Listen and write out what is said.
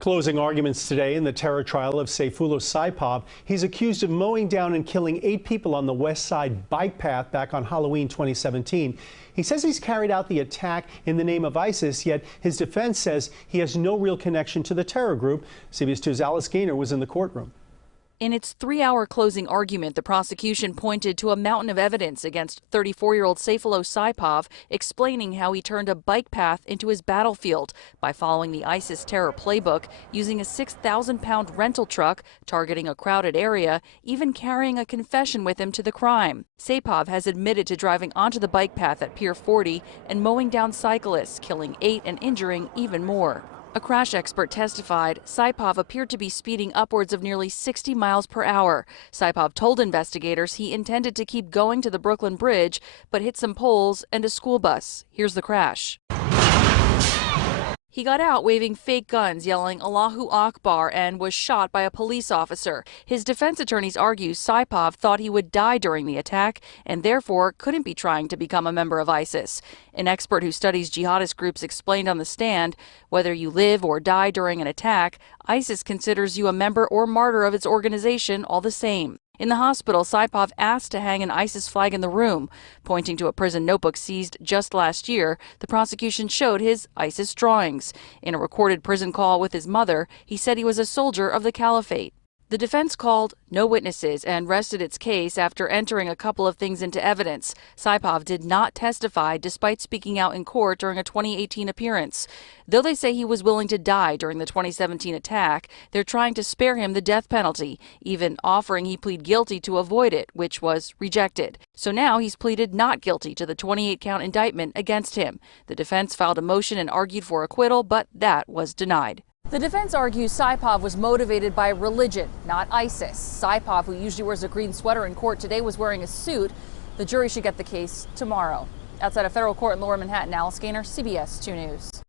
Closing arguments today in the terror trial of Sayfullo Saipov. He's accused of mowing down and killing 8 people on the West Side bike path back on Halloween 2017. He says he's carried out the attack in the name of ISIS, yet his defense says he has no real connection to the terror group. CBS 2's Alice Gaynor was in the courtroom. In its 3-hour closing argument, the prosecution pointed to a mountain of evidence against 34-year-old Sayfullo Saipov, explaining how he turned a bike path into his battlefield by following the ISIS terror playbook, using a 6,000-pound rental truck, targeting a crowded area, even carrying a confession with him to the crime. Saipov has admitted to driving onto the bike path at Pier 40 and mowing down cyclists, killing 8 and injuring even more. A crash expert testified Saipov appeared to be speeding upwards of nearly 60 miles per hour. Saipov told investigators he intended to keep going to the Brooklyn Bridge, but hit some poles and a school bus. Here's the crash. He got out waving fake guns, yelling Allahu Akbar, and was shot by a police officer. His defense attorneys argue Saipov thought he would die during the attack and therefore couldn't be trying to become a member of ISIS. An expert who studies jihadist groups explained on the stand, whether you live or die during an attack, ISIS considers you a member or martyr of its organization all the same. In the hospital, Saipov asked to hang an ISIS flag in the room. Pointing to a prison notebook seized just last year, the prosecution showed his ISIS drawings. In a recorded prison call with his mother, he said he was a soldier of the caliphate. The defense called no witnesses and rested its case after entering a couple of things into evidence. Saipov did not testify despite speaking out in court during a 2018 appearance. Though they say he was willing to die during the 2017 attack, they're trying to spare him the death penalty, even offering he plead guilty to avoid it, which was rejected. So now he's pleaded not guilty to the 28-count indictment against him. The defense filed a motion and argued for acquittal, but that was denied. The defense argues Saipov was motivated by religion, not ISIS. Saipov, who usually wears a green sweater in court today, was wearing a suit. The jury should get the case tomorrow. Outside a federal court in Lower Manhattan, Alice Gaynor, CBS 2 News.